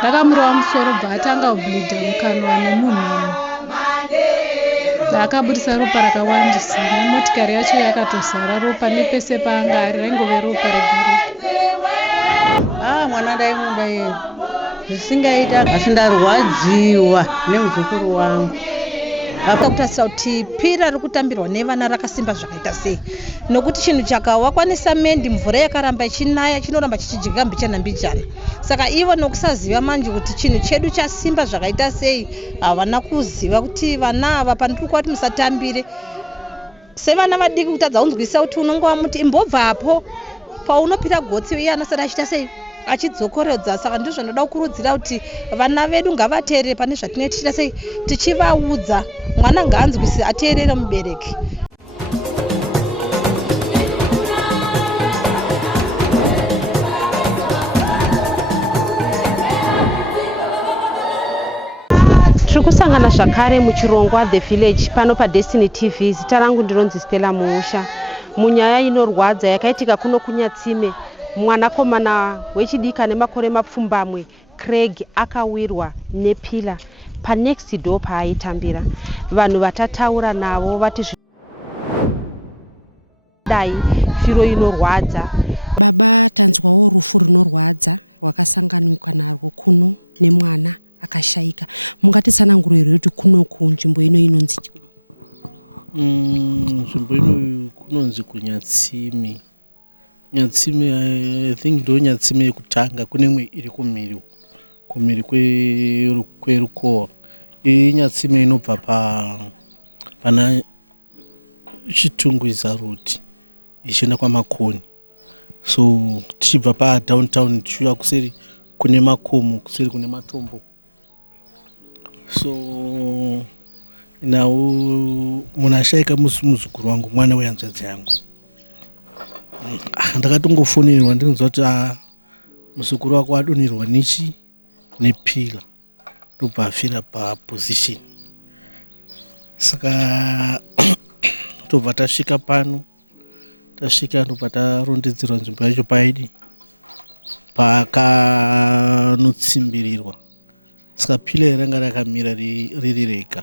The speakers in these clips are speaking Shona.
Ndakamurova musoro bva atanga kubhidha mukanwa nemunhu. Akabudisa ropa rakawandisa nemotikari yacho yakatozara ropa nepese paanga ari raingove ropa rega. Mwana ndaimuda iye zvisingaita asi ndarwadziwa nemuzukuru wangu. Akutarisa kuti pira riri kutambirwa nevana rakasimba zvakaita sei, nokuti chinhu chakawakwanisa mendi mvura yakaramba ichinaya chinoramba chichijika mbichana mbichana. Saka ivo nokusaziva manje kuti chinhu chedu chasimba zvakaita sei, havana kuziva kuti vana ava pandiri kuva kuti musatambire sevana vadiki kutadza kunzwisisa kuti unongova muti imbobvapo paunopira gotsi iye anosati achita sei achidzokorodza. Saka ndizvo ndoda kukurudzira kuti vana vedu ngavateerere pane zvatinenge tichita sei tichivaudza. Mwana ngaanzwisise ateerere mubereki. Tiri kusangana zvakare muchirongwa The Village pano paDestiny TV. Zita rangu ndironzi Stella Muusha. Munyaya inorwadza yakaitika kuno kuNyatsime, mwanakomana wechidika nemakore mapfumbamwe Craig akawirwa nepila panext door paaitambira. Vanhu vatataura navo vati dai firo inorwadza. Baba, tanzwawo rufu runorwadza rwakasanganikwa narwo kuno nemwana akashaika. Mungatitsanangurire kuti kuno kunzvimbo ino inonzi nzvimbo ino kunonzi kuNyatsime. Nyatsime, I think ndo Nyatsime yekutanga, kune imwe iri kumhiri kwerukowa. Iyi Nyatsime inobva pana Chitungwiza Road ichienda kwaMakoni. So tichibva downtown tichiuya kuseri kune makomo, kuseri kune matombo. So nawo munhu ashaika muzukuru wangu, mwana wehanzvadzi yangu. Ndakatongofonirwa ndinonzwa kuti muzukuru wako adonirwa nepila ndobva afira paposition. Saka tobva tasvika pano, ndobva tarondedzerwa nzvimbo yacho pakanotsimbirirwa. Saka pila ranga rakamira riri rega.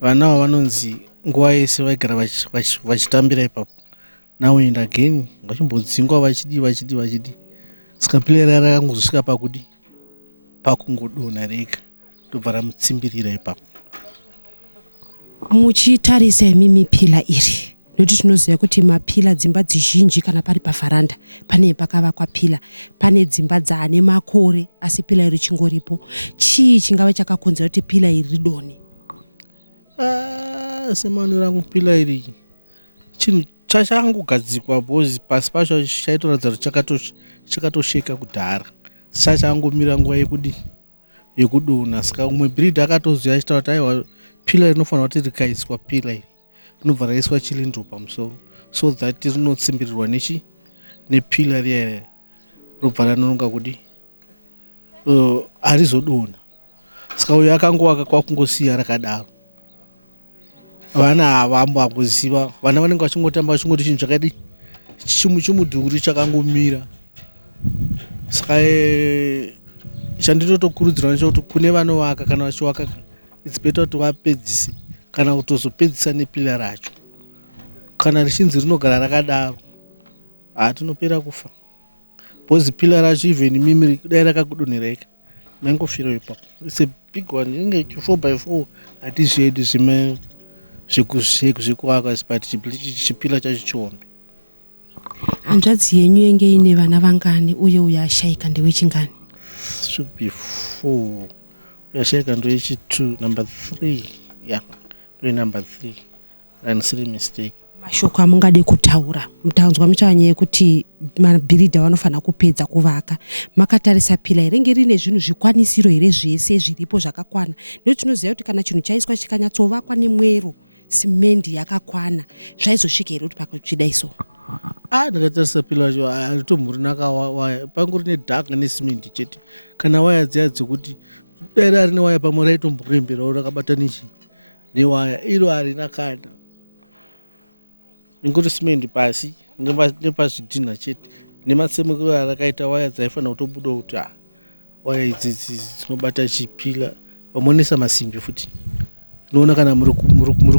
Vana ava vanonzi nguva yese vaigara vachitambira ipapo. Now and again vachimbodzingwa vachidi. Saka pila rakangozvika pakungodonha rega ndobva ramutsimbirira ipapo. Muchitarisa imimi pila iri, nokuti tinoziva kuti mapila dzimba dzizhinji kana pari pavharanda pane pakavakwa pila, pane dzimba dzaane makore asi pila iri chingoripo. Chii chingava chakakonzera kuti pila iri ridonhe? Semano rangu pila iri chinhu chachangogadzikwa bhozi pasi pacho chaitoratidza kuti chakatosheka kudhara. Chachangomira nguva yekudonha. Saka umwe bhiridha akatoziva achitaura kuti aiwa pila rinofanira kuti rikaiswa pila iri rinobva raiswa chilindo pamusoro, so that rinotsimbirirwa nepila riya robva ranonga kuti harizodonha. Saka uyo akangowaka kwakungosiya rakadaro. Vana havamboziva, vana vanenge vachingotamba vachingoti chinhu chakadi chimudhuri chakangomira. Saka chandinotokurudzirwa nechekuti kune vanovaka kana vachivaka it's better kuti vapedzise kana kutozopedzisa nepila racho. Kana richinzi rinogara rakadaro tinopera kufa. Bhozi pila racho even mimi dai rakakudonhera ika maingofira ipapo. It's a big one, inge 4x4 hatizvedi zvime zvekuvaka but chipila chacho chihombe. Hanzvadzi yenyu yenge ine vana vangani uye uyo ashaika ndewechingani? Should be 4. Uyashaika ndewechi2, number 3. Yeah, number 3. And 3 mistake. Mashoko amungade kutaura, mutanzwa muchanya yekuti mabhiridha vanofanira kupedza kuvaka. Makatarisa pila irenge rine zvinhu zvikwanisiro here zvese zviripo zvakakwana. Ndokuti tinoziva kuti kana chinhu chaiswa chikanyatsovakwa nemwero, simendi yakakwana, zvaizosvika here kuti pakutsvida iso? Ndakatarisa pila racho haritomborinaka waya, pangori nedhaka nesimendi chete. Kana waya dziya dzekuti dai rine waya pamwe raitomboremberawo rakabata newaya, iro harina kana. Ingori simendi pasi nepazvidhinha chete nematsemekero arakaita waya dzaifanira kutobuda kuti waya idzi dzinobata chipila vamonesa masimbi futi. Unoona kana muri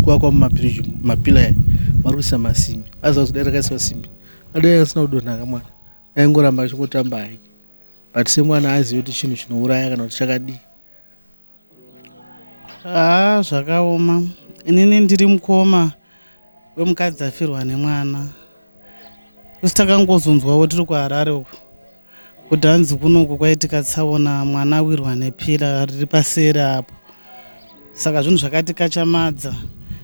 kuwakwa mumapila aya vari kuisa masimbi. Aziva kuti dai rakaiswa simbi adai asina kudonhaka mwana, aingoramba achingotamba hake. But semwana azive kuti chinhu chinouraya kana kuti chakadii. Zvakaoma. Inini ndiri mukoma wemukadzi afirwa nemwana. Kusi takangozonzwawo tiri kuHarare uko kuti hanzi kunoku kwaitika tsaona mwana awirwa nepira riri pasere apo. Saka zvinhu zvakatikachamadza.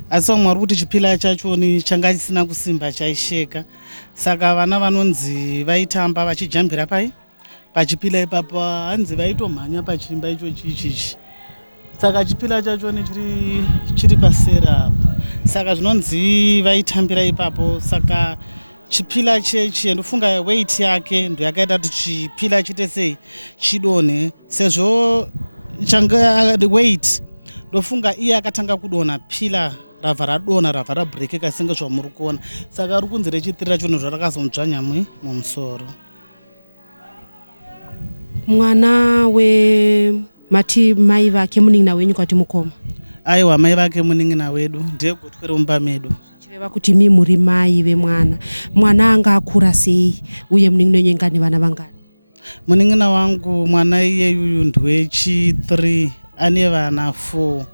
Asi vamwe vari kuti chipila chachoni changa chisina kusimba chaisheka. Saka vana vanonzi vaitamba vachijambira pachipila ipapo hanzi vaitomhanya pachimba ichichi. Saka chipila chachoni chiri pasere apo. Saka zvinonzi vaitambira ipapo. Saka chipila chechi ndofunga weight yake ndo yakaita kuti chipila chite sei chidonhe. Sezvo changa weight ndofunga iye akatanga kudonha pila rabva radonha rabva rabhurekeka senge zvamuri kuona. Saka ari kunzi rechitirira chunhu zvarakazonzvanya mumusoro. Mwana mati mai vake munin'ina wenyu kwati mukoma? Aiwa, mai vake munin'ina wedu ndiye gotwe romba medu. Chireva kuti muri mai vemwana. Mwana anga akura sei uye munin'ina wenyu ngani vana vangani? Munin'ina wangu mwana iyeyuyu ndewechi3 ane vana 4.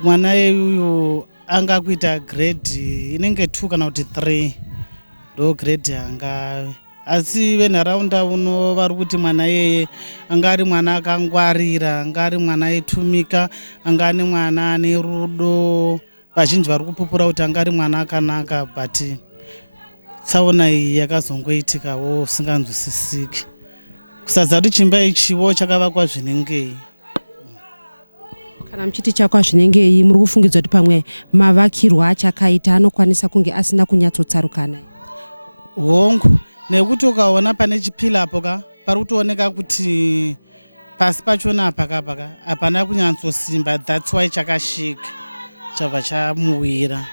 Mwana iyeyuyu anga kuita grade inenge 2 kana kuti 3 ndo grade anga. Asi venharaunda uno vari kuti mwana iyeye anga ari mwana akangwarira, anga ari mwana aitumika, anga ane mwana ane rudo. Vazhinji vari kupupura kuti anga ari mwana akanaka, but tsaona iyi yakazongoitikawo usinganzwisisiki. Kusadza kuti chimba ichiwo chakavakwa zvinengei. Kana muchiti chakwa zvinengei muri kufungidza kuti pamwe mavakirwa achakaita anokwanisa kunge asina kunyatsotsaruka. Hongu, nekuti ukaona pane chipila apo pari kutooneka kuti pasi pachona apaka hapana kunyatsosimba. That's why chakashika chabva chamuwira.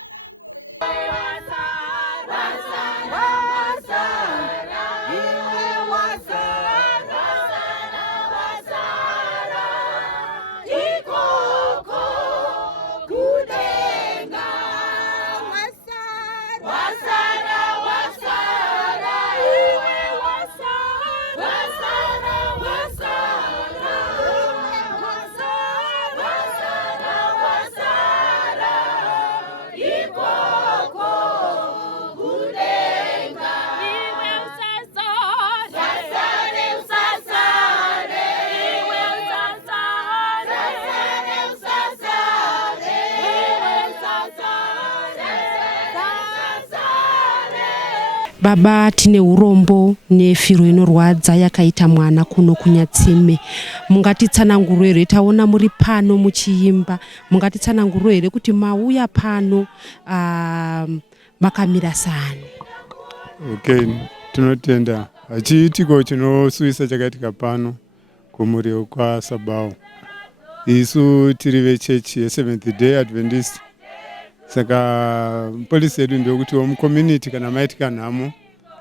Baba, tine urombo nefiro inorwadza yakaita mwana kuno kunyatsime. Mungatitsananguro here, taona muri pano muchiimba. Mungatitsananguro here kuti mauya pano makamira sani. Okay, tinotenda. Hachiitiko chinosuisa chakaitika pano kumuriwo kwaSabau. Isu tiri vechechi yeSeventh Day Adventist. Saka polisi yedu ndio kuti community kana maitika nhamo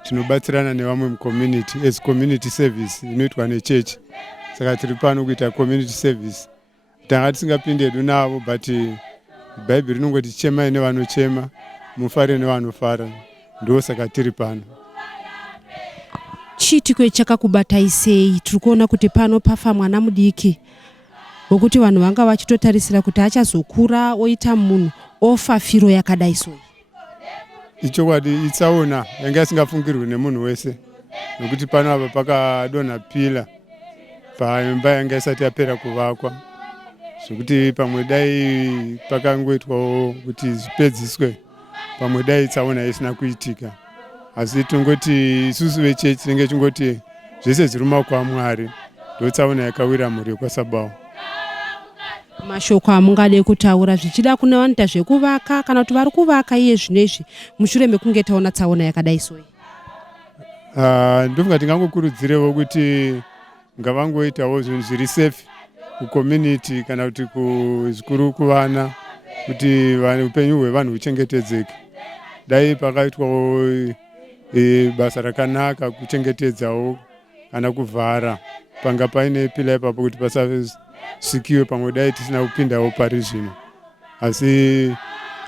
tinobatsirana nevamwe mucommunity as community service inoitwa nechechi. Saka tiri pano kuita community service. Tanga tisingapinde hedu navo, but Bible rinongoti chemai nevanochema, mufare nevanofara. Ndo saka tiri pano. Chiitiko chakakubatai sei? Tiri kuona kuti pano pafa mwana mudiki wokuti vanhu vanga vachitotarisira kuti achazokura oita munhu ofa firo yakadai soi. Ichokwadi itsaona yanga isingafungirwi nemunhu wese, nokuti pano apa pakadonha pila paimba yanga isati yapera kuvakwa, zvokuti pamwe dai pakangoitwawo kuti zvipedziswe, pamwe dai itsaona isina kuitika. Asi tongoti isusu vechechi tinenge chingoti zvese zviri mumaoko aMwari, ndotsaona yakawira mhuri kwaSabau. Mashoko amungade kutaura zvichida kune vanoita zvekuvaka kana kuti vari kuvaka iye zvinezvi mushure mekunge taona tsaona yakadai soi? Ndofunga tingangokurudzirewo kuti ngavangoitawo zvinhu zviri safe kucommunity kana kuti zvikuru kuvana, kuti upenyu hwevanhu huchengetedzeke. Dai pakaitwawo basa rakanaka kuchengetedzawo kana kuvhara panga paine pila ipapo kuti pasasikiwe pamwe dai tisina kupindawo pari zvino, asi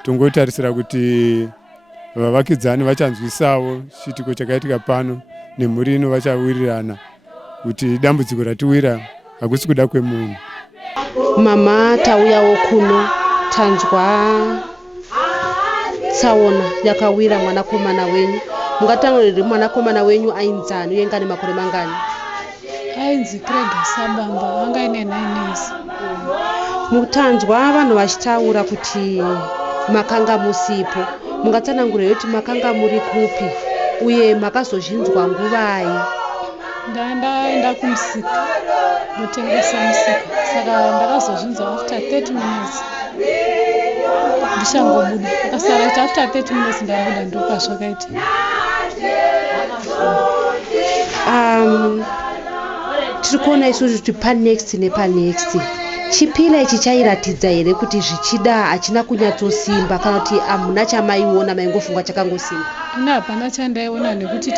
tongotarisira kuti vavakidzani vachanzwisawo chiitiko chakaitika pano nemhuri ino vachawirirana kuti dambudziko ratiwira hakusi kuda kwemunhu. Mama, tauyawo kuno tanzwa tsaona yakawira mwanakomana wenyu. Mungatangurire mwanakomana wenyu ainzani uye ngane makore mangani? Ainzi Craig Sabamba, anga ine 9 years. Mutanzwa vanhu vachitaura kuti makanga musipo. Mungatsanangurire kuti makanga muri kupi uye makazozvinzwa nguvai? Ndaenda kumusika kutengesa musika, saka ndakazozvinzwa after 30 minutes ndichangobuda. Akasara kuti after 30 minutes ndabuda ndopazvakaita. Tiri kuona isusu kuti panext nepanext chipila ichi chairatidza here kuti zvichida hachina kunyatsosimba kana kuti hamuna chamaiona maingofunga chakangosimba? Ina hapana chandaiona nekuti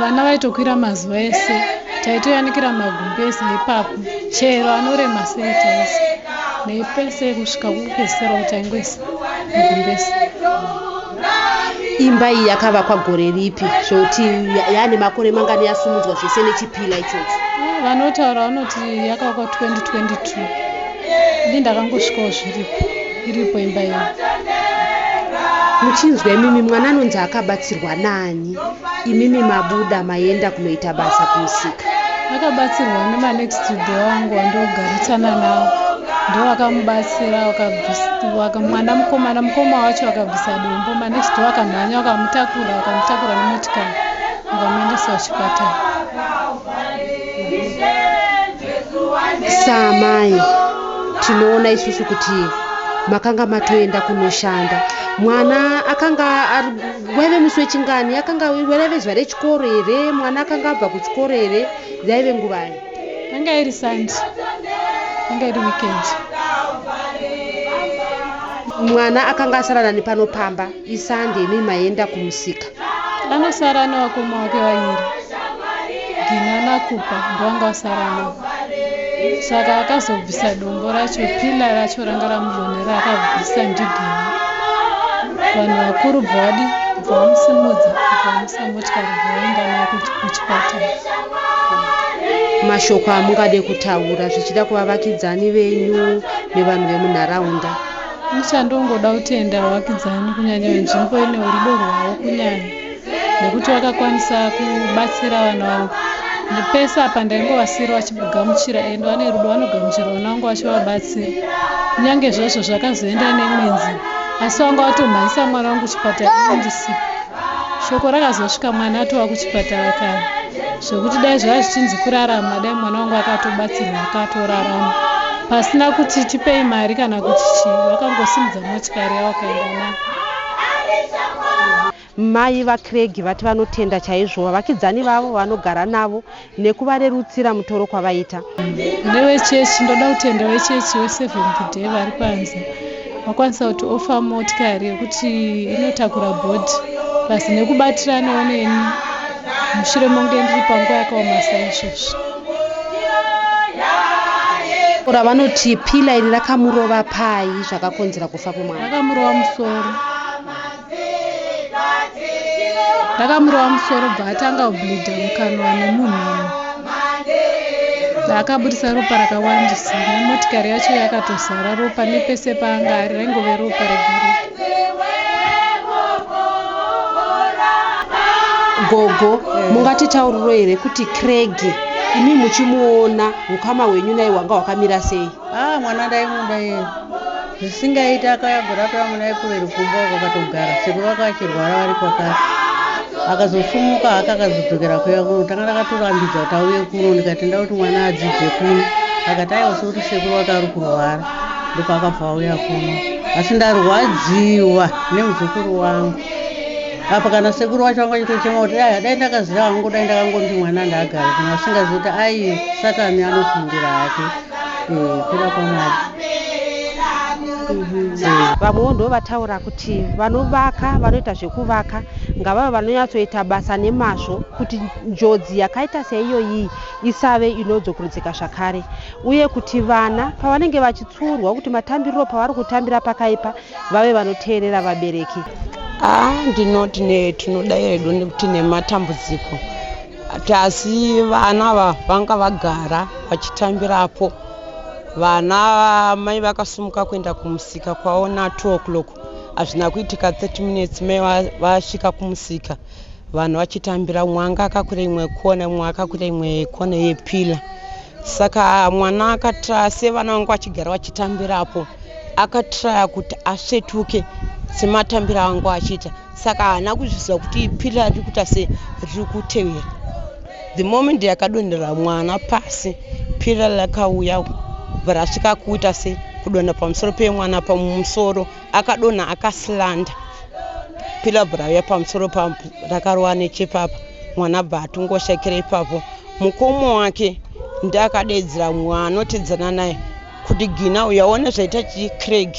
vana vaitokwira mazuva ese, taitoyanikira magumbezi ipapo chero anorema sei taisa neipese kusvika kupesera kuti aingoisa magumbezi. Imba iyi yakavakwa gore ripi zvokuti yaane makore mangani yasumudzwa zvese nechipila ichocho? Vanotaura vanoti yakavakwa 2022. Ini ndakangosvikawo iripo imba iyo. Muchinzwa imimi mwana anonzi akabatsirwa nani? Imimi mabuda maenda kunoita basa kumusika. Akabatsirwa nemanext door wangu wandogarisana nawo, ndo vakamubatsira mwana mukoma wacho wakabvisa dombo, manext door wakamhanya wakamutakura nemotikari vakamuendesa kuchipatara. Samai, tinoona isusu kuti makanga matoenda kunoshanda. Mwana akanga weve musi wechingani? Akanga weve zuva rechikoro here? Mwana akanga abva kuchikoro here? Yaive nguvai? Anga iri Sunday, anga iri weekend. Mwana akanga asarana nepanopamba isande imi maenda kumusika? Anosara nevakoma wake vaviri, Gina naKupa ndovanga vasarana. Saka akazobvisa dombo racho, pila racho ranga ramuvonera akabvisa ndigina. Vanhu vakuru bvawadi bvamusimudza bvamusa motikari bvaenda nayo kuchipatara. Mashoko amungade kutaura zvichida kuvavakidzani venyu nevanhu vemunharaunda? Nichandongoda kutenda vavakidzani kunyanya venzvimbo ine rudo rwavo kunyanya, nekuti vakakwanisa kubatsira vanhu vavo. Nepese apa ndaingovasiyira vachigamuchira ende vane rudo vanogamuchira vana vangu vachivabatsira. Kunyange zvazvo zvakazoenda nemwenzi, asi vanga vatomhanyisa mwana wangu kuchipatara indisipo. Shoko rakazosvika mwana atova kuchipatara kare, zvokuti dai zvava zvichinzi kurarama, dai mwana wangu akatobatsirwa akatorarama pasina kuti tipei mari kana kuti chii. Vakangosimudza motikari yavo kaenda nayo. Mai vaCraig vati vanotenda chaizvo vavakidzani vavo vanogara navo nekuvarerutsira mutoro kwavaita. Nevechechi, ndoda kutenda vechechi we7th Day vari panze vakwanisa kuti ofa motikari yekuti inotakura bhodhi pasi nekubatiranawo neni mushure monge ndiri panguva yakaoma saizvozvo. Vanoti pila iri rakamurova pai zvakakonzera kufa kwemwana? Rakamurova musoro. Rakamurova musoro bva atanga kubhidha mukanwa nemunhu. Akabudisa ropa rakawandisa nemotikari yacho yakatozara ropa nepese paanga ari raingove ropa rega. Gogo, mungatitauriro here kuti Craig imi muchimuona ukama hwenyu naye hwanga hwakamira sei? Mwana ndaimuda iye zvisingaita akayagora munai kuve rukumba wakatogara sekuru wake achirwara vari kwakare, akazosumuka haka akazodzokera kuya kuno. Tanga ndakatorambidza kuti auye kuno, ndikati nda kuti mwana adzidze kuno, akati aiwa sokuti sekuru wake ari kurwara, ndipo akabva auya kuno. Asi ndarwadziwa nemuzukuru wangu apa, kana sekuru wacho wanga chitochema kuti dai ndakaziva hangu, dai ndakangoti mwana ndaagara kuno, asingazivi kuti ai Satani anofundira hake kuda kwamwari. Vamwewo ndo vataura kuti vanovaka, vanoita zvekuvaka ngavave vanonyatsoita basa nemazvo kuti njodzi yakaita seiyoyi isave inodzokorodzeka zvakare, uye kuti vana pavanenge vachitsurwa kuti matambiriro pavari kutambira pakaipa vave vanoteerera vabereki. Ndinoti tinoda hedu nekuti nematambudziko asi vana vanga vagara vachitambirapo. Vana mai vakasumuka kuenda kumusika kwavo na 2 o'clock, hazvina kuitika 30 minutes mai vasvika kumusika, vanhu vachitambira. Mwanga akakwira imwe kona, mwe akakwira imwe kona yepila. Saka mwana akatraya sevana vanga vachigara vachitambirapo, akatraya kuti asvetuke sematambiro anga achiita. Saka haana kuzviziva kuti pila riri kuita se riri kutevera. The moment yakadonhera mwana pasi, pila rakauya varasvika kuita se kudonha pamusoro pemwana pamusoro, akadonha akasilanda. Pila bhrauya pamusoro rakarova nechepapa, mwana bva atongoshakira ipapo. Mukoma wake ndakadedzera mwana otedzana naye kuti Gina uyaona zvaita Craig.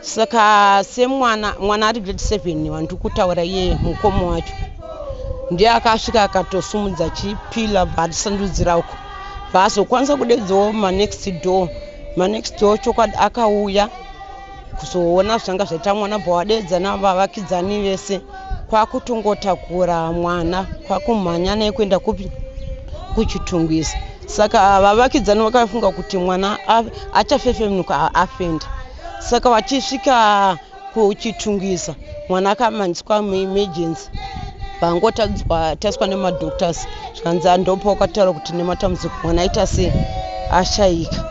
Saka semwana ari grade 7 wandi kutaura iye mukoma wacho, ndiye akasvika akatosumudza chipila bharisandudzira uko vaazokwanisa kudedzawo manext door chokwadi akauya kuzoona zvanga zvaita mwana bvawadedzana vavakidzani vese kwakutongotakura mwana kwakumhanya naye kuenda kuchitungwiza. Saka vavakidzani vakafunga kuti mwana achafefemuka afenda. Saka vachisvika kuchitungwiza mwana akamhanyiswa muemergency, vangotadzwa nemadoctors zvanzi ndopo wakataura kuti nematambudziko mwana aita se ashayika.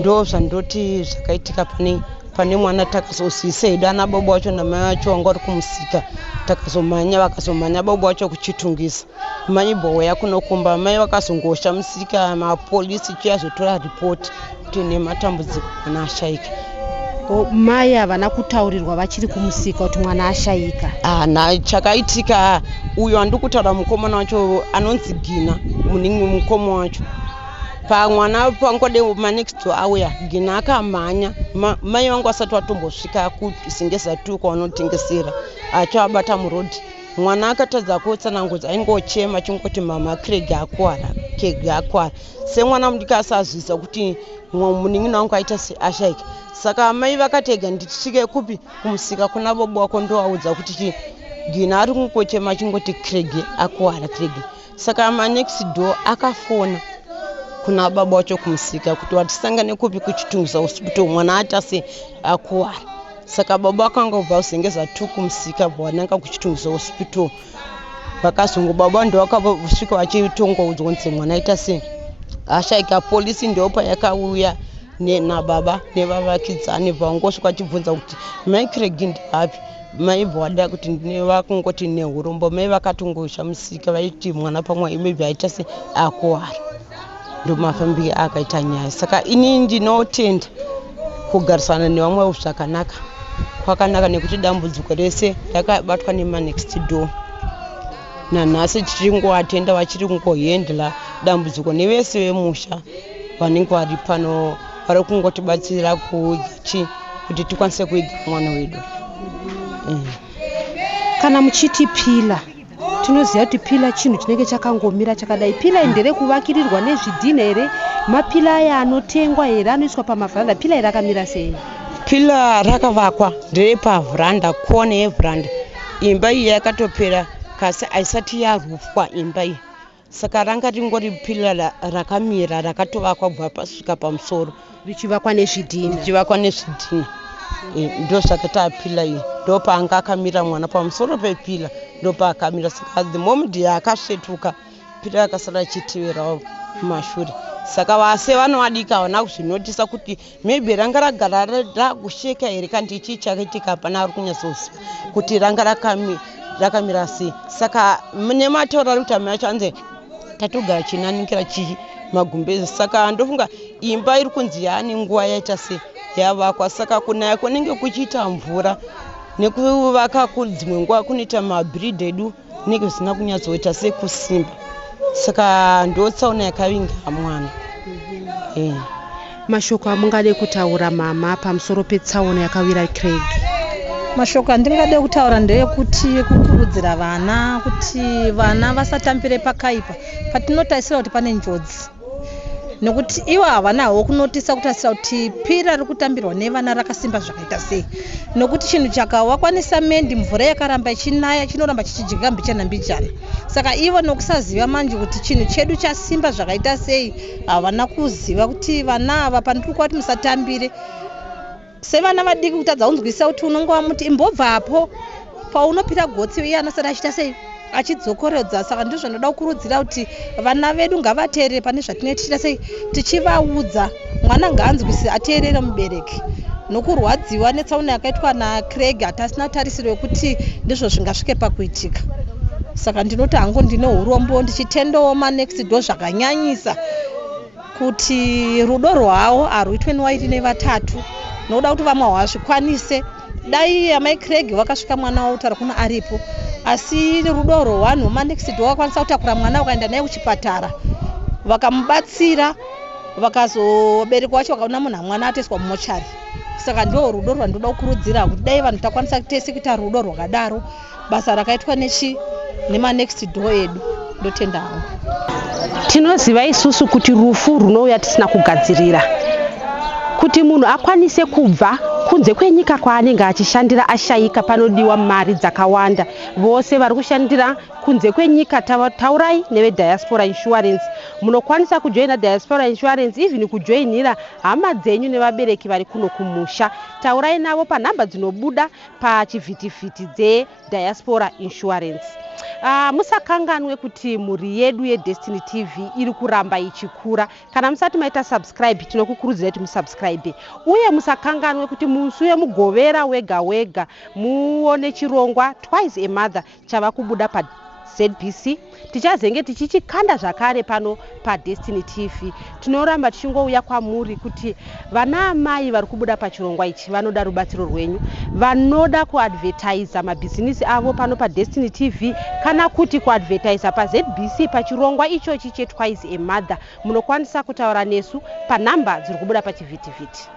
Ndo zvandoti zvakaitika pane mwana. Takazosisa hedu ana baba wacho namai vacho vanga vari kumusika, takazomhanya vakazomhanya baba wacho kuchitungisa. Mai bhauya kunokomba, mai vakazongosha musika, mapolisi chiyazotora ripoti kuti nematambudziko mwana ashayika. Mai havana kutaurirwa vachiri kumusika kuti mwana ashayika? Chakaitika uyo andi kutaura mukomana wacho anonzi Gina, mukoma wacho. Pamwana pangode manext door auya, Gina akamhanya. Mai vangu vasati vatombosvika kusingesa 2 kwavanotengesera, achavabata murodhi. Mwana akatadza kutsanangudza, aingochema chingoti mama Craig akuwara. Semwana mudiki asazivisa kuti munin'ina wangu aita ashayika. Saka mai vakatega ndisvike kupi kumusika kuna baba wako ndovaudza kuti Gina ari kungochema chingoti Craig akuwara. Saka manext door akafona kuna baba wacho kumusika kuti watisangane kupi kuchitungisa hospital, mwana aita se akuwara. Saka baba vakangobva kusengeza 2 kumusika vananga kuchitungisa hospital. Vakazongo baba ndo vakasvika vachitongoudzwa kuti mwana aita se ashayika. Polisi ndopa yakauya nababa nevavakidzani vangosvika vachibvunza kuti mai Craig ndapi. Mai bvawada kuti vakungoti neurombo. Mai vakatongosha musika vaiti mwana pamwe maybe aita se akuwara. Ndo mafambiro akaita nyaya. Saka ini ndinotenda kugarisana nevamwe zvakanaka, kwakanaka nekuti dambudziko rese rakabatwa nemanext door. Nanhasi tichingowatenda vachiri kungohendla dambudziko nevese vemusha vanenge vari pano vari kungotibatsira kuti tikwanise kuiga mwana wedu. Kana muchiti pila, tinoziva kuti pila chinhu chinenge chakangomira chakadai. Pila ndere kuvakirirwa nezvidhina here? Mapila aya anotengwa here, anoiswa pamavharanda? Pila rakamira sei? Pila rakavakwa ndere pavharanda, kona yevharanda. Imba iyi yakatopera kasi haisati yarufwa imba iyi. Saka ranga ringori pila rakamira rakatovakwa kubva pasvika pamusoro, richivakwa nezvidhina. Ndo zvakaita pila iyi. Ndo paanga akamira mwana pamusoro pepila, ndo paakamira. Saka the moment yaakasvetuka, pila yakasara ichiteverawo kumashure. Saka vase vanovadika havana kuzvinotisa kuti maybe ranga ragara rakusheka here, kandi chii chakaitika hapana ari kunyatsoziva kuti ranga rakamira sei. Saka nematauro ari kuti amai acho anzi tatogara chinanikira magumbezi. Saka ndofunga imba iri kunzi yaane nguva yaita se yavakwa. Saka kunaya kunenge kuchiita mvura nekuvaka dzimwe nguva kunoita mabhiridhi edu nenge zvisina kunyatsoita sekusimba. Saka ndotsaona yakavinga mwana. Mashoko amungade kutaura mama pamusoro petsaona yakawira Craig? Mashoko andingade kutaura ndeyekuti kukurudzira kukurudzira vana kuti vana vasatambire pakaipa patinotarisira kuti pane njodzi, nekuti ivo havanawo kunotisa kutarisira kuti pira riri kutambirwa nevana rakasimba zvakaita sei, nokuti chinhu chakawakwanisa mendi mvura yakaramba ichinaya chinoramba chichijika mbijana. Saka ivo nokusaziva manje kuti chinhu chedu chasimba zvakaita sei havana kuziva kuti vana ava pandiri kuva kuti musatambire. Sevana vadiki kutadza kunzwisisa kuti unongova muti imbobvapo paunopira gotsi iye anosara achita sei achidzokorodza. Saka ndizvo ndoda kukurudzira kuti vana vedu ngavateerere pane zvatinoita sei, tichivaudza mwana ngaanzwisise ateerere mubereki. Nokurwadziwa netsaona yakaitwa naCraig hatasina tarisiro yekuti ndizvo zvingasvike pakuitika. Saka ndinoti hangu ndine urombo ndichitendawo manext door zvakanyanyisa kuti rudo rwavo harwuitwe nevairi nevatatu, nokuda kuti vamwe havazvikwanise. Dai amai Craig vakasvika mwana wautara kuna aripo, asi rudo rwevanhu manext door vakwanisa kutakura mwana vakaenda naye kuchipatara vakamubatsira, vakazobereka wacho vakaona munhu mwana atoiswa mumochari. Saka ndo rudo rwandoda kukurudzira kuti dai vanhu takwanisa tese kuita rudo rwakadaro, basa rakaitwa nemanext door edu. Ndotenda hangu. Tinoziva isusu kuti rufu runouya tisina kugadzirira, kuti munhu akwanise kubva kunze kwenyika kwaanenge achishandira ashayika panodiwa mari dzakawanda. Vose vari kushandira kunze kwenyika taurai nevediaspora insurance. Munokwanisa kujoina diaspora insurance, even kujoinira hama dzenyu nevabereki vari kuno kumusha. Taurai navo panhamba dzinobuda pachivhitivhiti dzediaspora insurance. Musakanganwe kuti mhuri yedu yeDestiny TV iri kuramba ichikura. Kana musati maita subscribe, tinokukurudzira kuti musubscribe. Uye musakanganwe kuti musi wemugovera wega wega muone chirongwa Twice a Mother chava kubuda paZBC. Tichazenge tichichikanda zvakare pano paDestiny TV. Tinoramba tichingouya kwamuri kuti vana amai vari kubuda pachirongwa ichi vanoda rubatsiro rwenyu, vanoda kuadvertisa mabhizinisi avo pano paDestiny TV, kana kuti kuadvertisa paZBC pachirongwa ichochi cheTwice a Mother. Munokwanisa kutaura nesu panhamba dziri kubuda pachivhitivhiti.